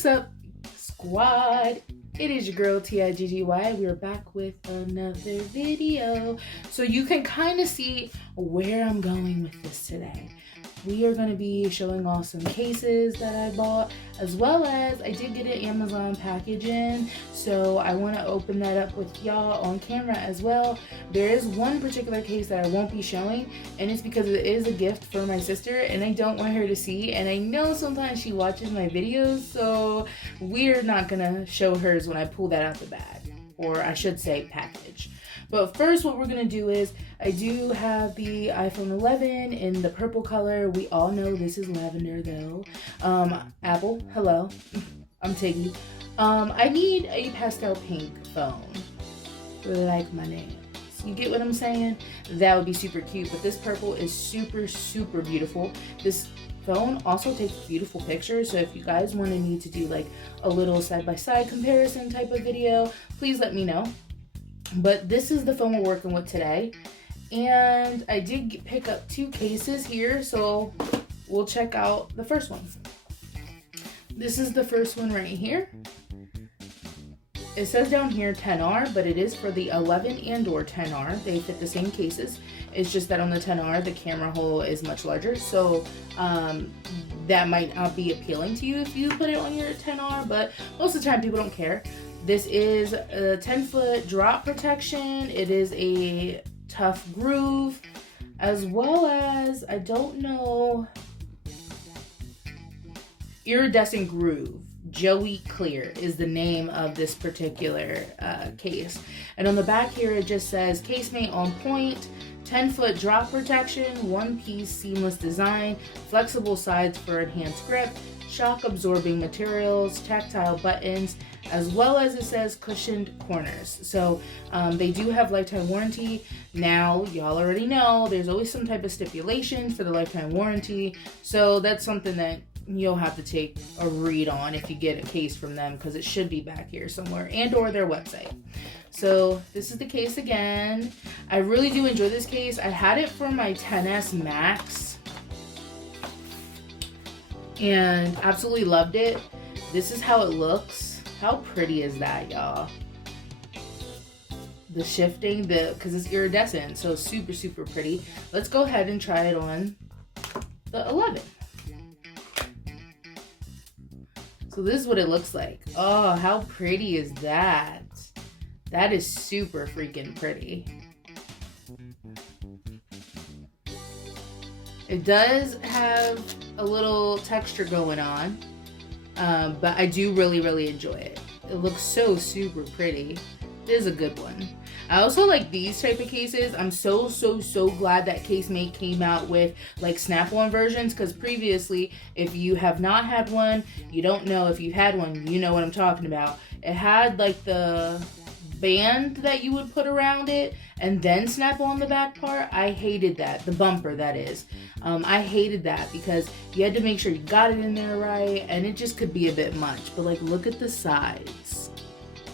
What's up, squad? It is your girl Tiggy. We are back with another video. So you can kind of see where I'm going with this today. We are going to be showing off some cases that I bought, as well as I did get an Amazon package in, so I want to open that up with y'all on camera as well. There is one particular case that I won't be showing, and it's because it is a gift for my sister and I don't want her to see, and I know sometimes she watches my videos, so we're not going to show hers when I pull that out the bag, or I should say package. But first, what we're going to do is, I do have the iPhone 11 in the purple color. We all know this is lavender though. Apple, hello. I'm Tiggy. I need a pastel pink phone, like my nails. You get what I'm saying? That would be super cute, but this purple is super, super beautiful. This phone also takes beautiful pictures, so if you guys want to do like a little side-by-side comparison type of video, please let me know. But this is the phone we're working with today, and I did pick up two cases here, so we'll check out the first one. This is the first one right here. It says down here 10R, but it is for the 11 and or 10R. They fit the same cases. It's just that on the 10R, the camera hole is much larger, so that might not be appealing to you if you put it on your 10R, but most of the time people don't care. This is a 10-foot drop protection. It is a tough groove, as well as, I don't know, iridescent groove. Joey Clear is the name of this particular case. And on the back here, it just says casemate on point, 10-foot drop protection, one-piece seamless design, flexible sides for enhanced grip, shock-absorbing materials, tactile buttons, as well as it says cushioned corners. So they do have lifetime warranty. Now, y'all already know there's always some type of stipulation for the lifetime warranty. So that's something that you'll have to take a read on if you get a case from them, because it should be back here somewhere, and or their website. So this is the case again. I really do enjoy this case. I had it for my 10s Max and absolutely loved it. This is how it looks. How pretty is that, y'all? The shifting, because it's iridescent, so super, super pretty. Let's go ahead and try it on the 11. So this is what it looks like. Oh, how pretty is that? That is super freaking pretty. It does have a little texture going on. But I do really, really enjoy it. It looks so super pretty. It is a good one. I also like these type of cases. I'm so glad that Casemate came out with like snap-on versions, because previously, if you have not had one, you don't know. If you had one, you know what I'm talking about. It had like the band that you would put around it and then snap on the back part. I hated that. The bumper, that is. I hated that because you had to make sure you got it in there right, and it just could be a bit much. But like, look at the sides.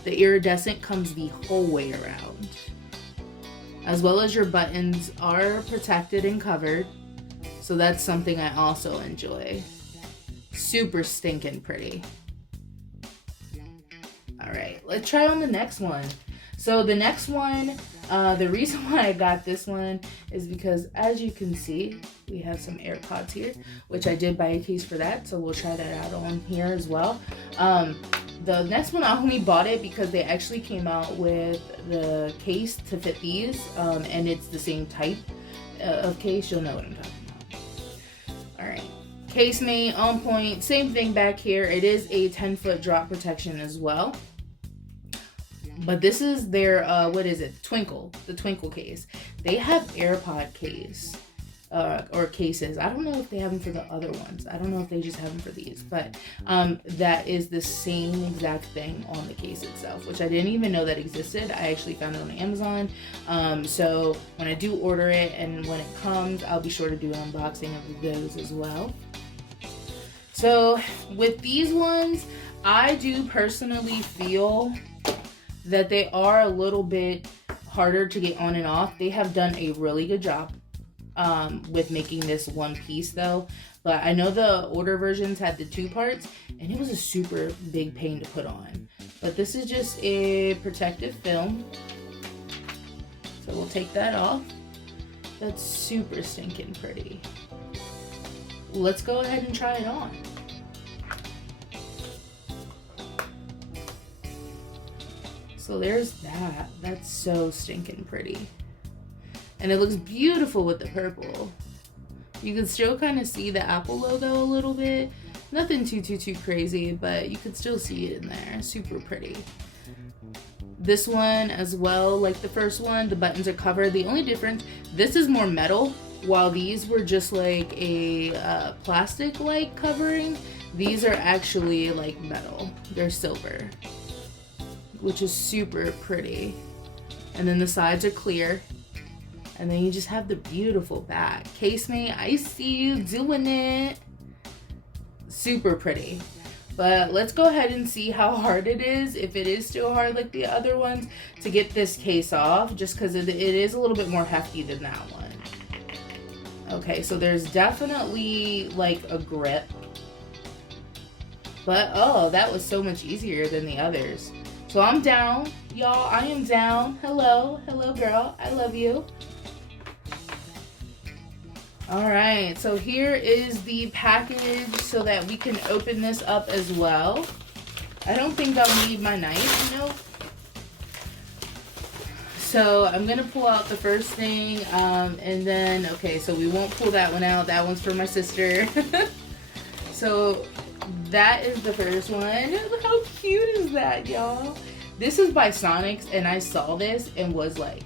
The iridescent comes the whole way around, as well as your buttons are protected and covered, so that's something I also enjoy. Super stinking pretty. All right, let's try on the next one. So the next one, the reason why I got this one is because, as you can see, we have some AirPods here, which I did buy a case for that, so we'll try that out on here as well. The next one, I only bought it because they actually came out with the case to fit these, and it's the same type of case. You'll know what I'm talking about. All right. Casemate on point, same thing back here. It is a 10-foot drop protection as well. But this is their, what is it? Twinkle, the Twinkle case. They have AirPod case, or cases. I don't know if they have them for the other ones. I don't know if they just have them for these, but that is the same exact thing on the case itself, which I didn't even know that existed. I actually found it on Amazon. So when I do order it and when it comes, I'll be sure to do an unboxing of those as well. So with these ones, I do personally feel that they are a little bit harder to get on and off. They have done a really good job with making this one piece though. But I know the older versions had the 2 parts, and it was a super big pain to put on. But this is just a protective film. So we'll take that off. That's super stinking pretty. Let's go ahead and try it on. So there's that. That's so stinking pretty. And it looks beautiful with the purple. You can still kind of see the Apple logo a little bit. Nothing too crazy, but you can still see it in there. Super pretty. This one as well, like the first one, the buttons are covered. The only difference, this is more metal, while these were just like a plastic-like covering. These are actually like metal. They're silver, which is super pretty. And then the sides are clear. And then you just have the beautiful back. Casemate, I see you doing it. Super pretty. But let's go ahead and see how hard it is, if it is still hard like the other ones, to get this case off, just because it is a little bit more hefty than that one. Okay, so there's definitely like a grip. But oh, that was so much easier than the others. So I'm down, y'all. I am down. Hello, hello girl. I love you. All right, so here is the package so that we can open this up as well. I don't think I'll need my knife, you know. So I'm gonna pull out the first thing, and then, okay, so we won't pull that one out. That one's for my sister. So that is the first one. How cute is that, y'all? This is by Sonix, and I saw this and was like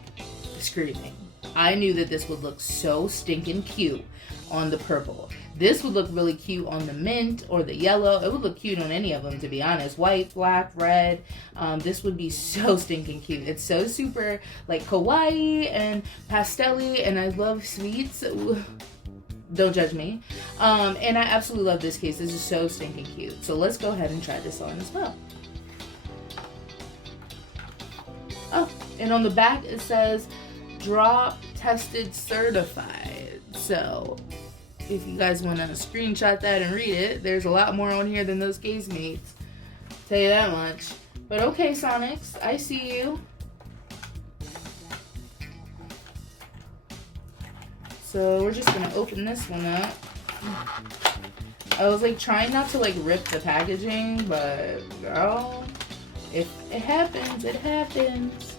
screaming. I knew that this would look so stinking cute on the purple. This would look really cute on the mint or the yellow. It would look cute on any of them, to be honest. White, black, red. This would be so stinking cute. It's so super like kawaii and pastel-y, and I love sweets. Ooh. Don't judge me. And I absolutely love this case. This is so stinking cute. So let's go ahead and try this on as well. Oh, and on the back it says drop tested certified. So if you guys want to screenshot that and read it, there's a lot more on here than those casemates. Tell you that much. But okay, Sonix, I see you. So we're just gonna open this one up. I was like trying not to like rip the packaging, but girl, if it happens, it happens.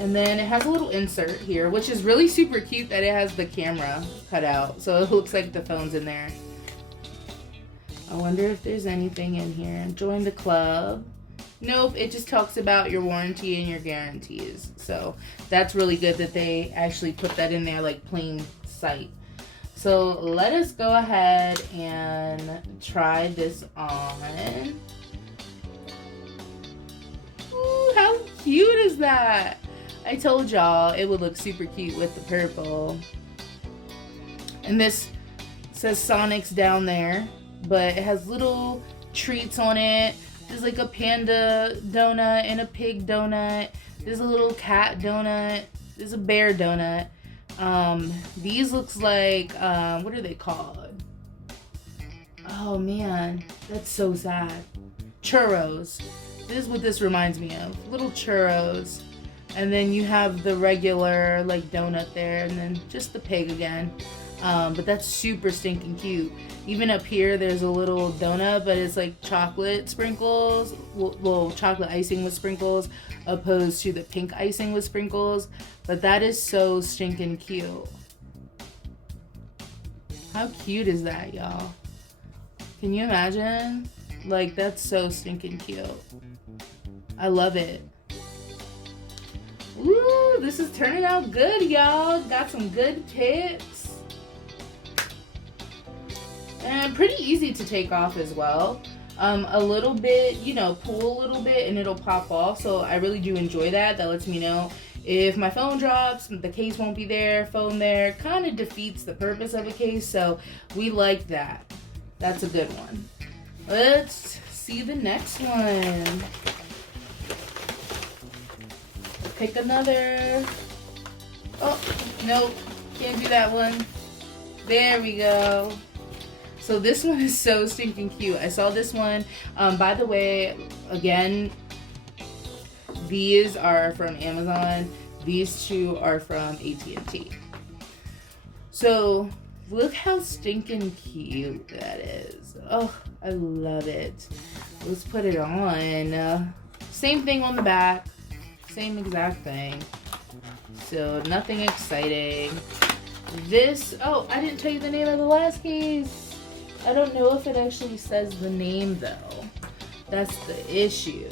And then it has a little insert here, which is really super cute that it has the camera cut out. So it looks like the phone's in there. I wonder if there's anything in here. Join the club. Nope, it just talks about your warranty and your guarantees. So that's really good that they actually put that in there like plain sight. So let us go ahead and try this on. Ooh, how cute is that? I told y'all it would look super cute with the purple. And this says Sonix down there, but it has little treats on it. There's like a panda donut and a pig donut. There's a little cat donut. There's a bear donut. These looks like, what are they called? Oh man, that's so sad. Churros. This is what this reminds me of. Little churros. And then you have the regular like donut there, and then just the pig again. But that's super stinking cute. Even up here there's a little donut, but it's like chocolate sprinkles, well, chocolate icing with sprinkles, opposed to the pink icing with sprinkles. But that is so stinking cute. How cute is that, y'all? Can you imagine? Like, that's so stinking cute. I love it. Woo, this is turning out good, y'all. Got some good tips. And pretty easy to take off as well. A little bit, you know, pull a little bit and it'll pop off. So I really do enjoy that. That lets me know if my phone drops, the case won't be there, phone there. Kind of defeats the purpose of a case. So we like that. That's a good one. Let's see the next one. Pick another. Oh, Nope, can't do that one. There we go. So this one is so stinking cute. I saw this one. By the way, again, these are from Amazon. These two are from AT&T. So look how stinking cute that is. Oh, I love it. Let's put it on. Same thing on the back. Same exact thing. So nothing exciting. This, oh, I didn't tell you the name of the last case. I don't know if it actually says the name though. That's the issue.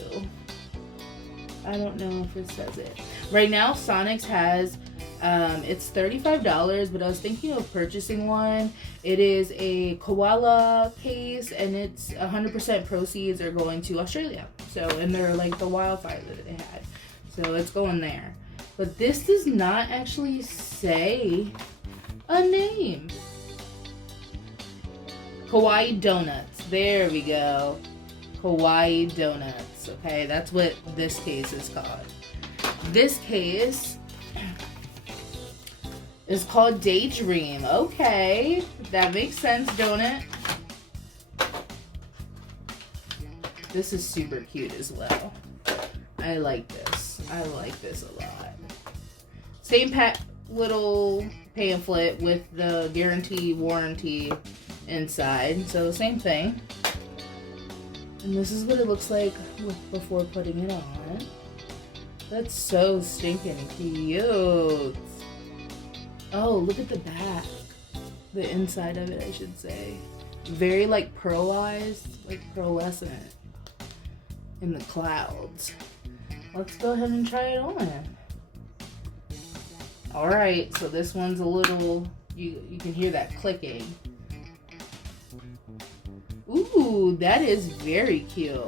I don't know if it says it. Right now, Sonix has, it's $35, but I was thinking of purchasing one. It is a koala case, and it's 100% proceeds are going to Australia. So, and they're like the wildfire that they had. So it's going there. But this does not actually say a name. Hawaii Donuts. There we go. Hawaii Donuts. Okay, that's what this case is called. This case is called Daydream. Okay, that makes sense, don't it? This is super cute as well. I like this. I like this a lot. Same little pamphlet with the guarantee warranty inside. So same thing. And this is what it looks like before putting it on. That's so stinking cute. Oh, look at the back. The inside of it, I should say. Very like pearlized, like pearlescent in the clouds. Let's go ahead and try it on. Alright, so this one's a little, you can hear that clicking. Ooh, that is very cute.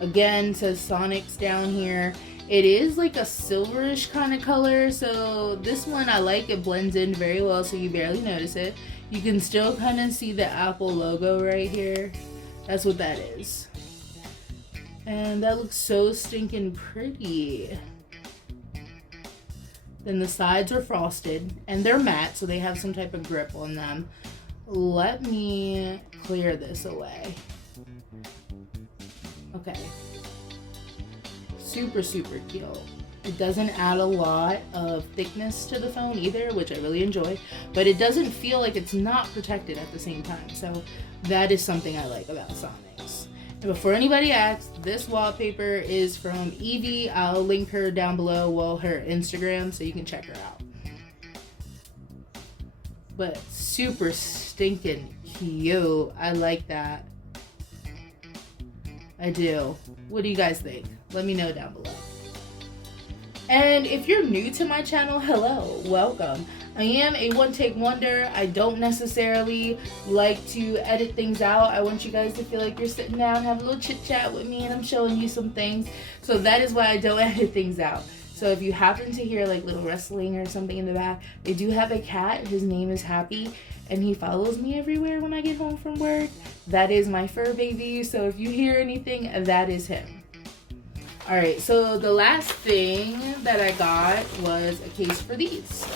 Again, says Sonix down here. It is like a silverish kind of color, so this one I like. It blends in very well, so you barely notice it. You can still kind of see the Apple logo right here. That's what that is. And that looks so stinking pretty. Then the sides are frosted, and they're matte, so they have some type of grip on them. Let me clear this away. Okay. Super, super cute. It doesn't add a lot of thickness to the phone either, which I really enjoy, but it doesn't feel like it's not protected at the same time. So that is something I like about Sonix. And before anybody asks, this wallpaper is from Evie. I'll link her down below, well, her Instagram, so you can check her out. But super stinking cute. I like that. I do. What do you guys think? Let me know down below. And if you're new to my channel, hello, welcome. I am a one-take wonder. I don't necessarily like to edit things out. I want you guys to feel like you're sitting down, having a little chit-chat with me, and I'm showing you some things. So that is why I don't edit things out. So if you happen to hear like little rustling or something in the back, they do have a cat. His name is Happy, and he follows me everywhere when I get home from work. That is my fur baby. So if you hear anything, that is him. Alright, so the last thing that I got was a case for these.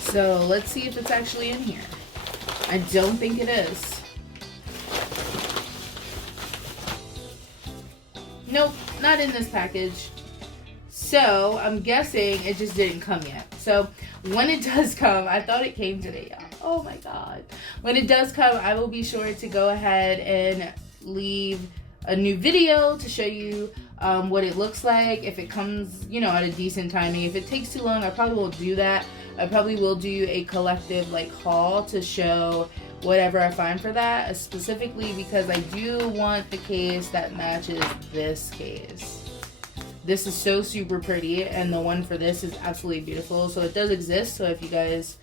So let's see if it's actually in here. I don't think it is. Nope, not in this package. So I'm guessing it just didn't come yet. So when it does come, I thought it came today, y'all. Oh my god. When it does come, I will be sure to go ahead and leave a new video to show you what it looks like. If it comes, you know, at a decent timing. If it takes too long, I probably won't do that. I probably will do a collective like haul to show whatever I find for that, specifically because I do want the case that matches this case. This is so super pretty, and the one for this is absolutely beautiful. So it does exist, so if you guys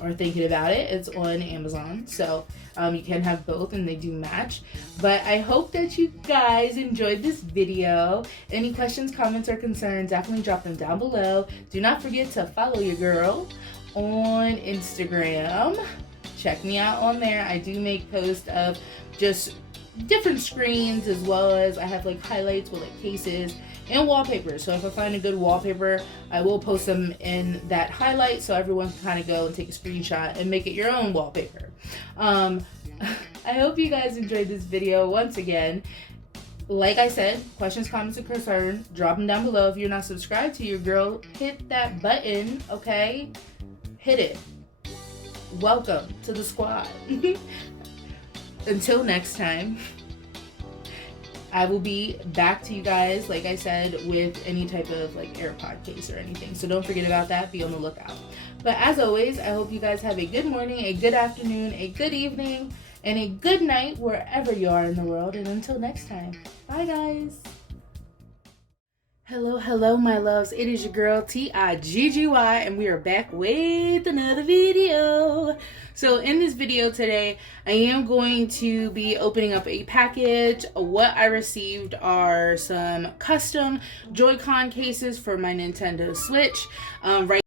are thinking about it, it's on Amazon. So you can have both, and they do match. But I hope that you guys enjoyed this video. Any questions, comments, or concerns, definitely drop them down below. Do not forget to follow your girl on Instagram. Check me out on there. I do make posts of just different screens, as well as I have like highlights with like cases and wallpapers. So if I find a good wallpaper, I will post them in that highlight so everyone can kind of go and take a screenshot and make it your own wallpaper. I hope you guys enjoyed this video. Once again, like I said, questions, comments, and concerns, drop them down below. If you're not subscribed to your girl, hit that button, okay? Hit it. Welcome to the squad. Until next time, I will be back to you guys, like I said, with any type of like AirPod case or anything. So don't forget about that. Be on the lookout. But as always, I hope you guys have a good morning, a good afternoon, a good evening, and a good night wherever you are in the world. And until next time, bye guys. Hello, my loves. It is your girl, Tiggy, and we are back with another video. So in this video today, I am going to be opening up a package. What I received are some custom Joy-Con cases for my Nintendo Switch. Right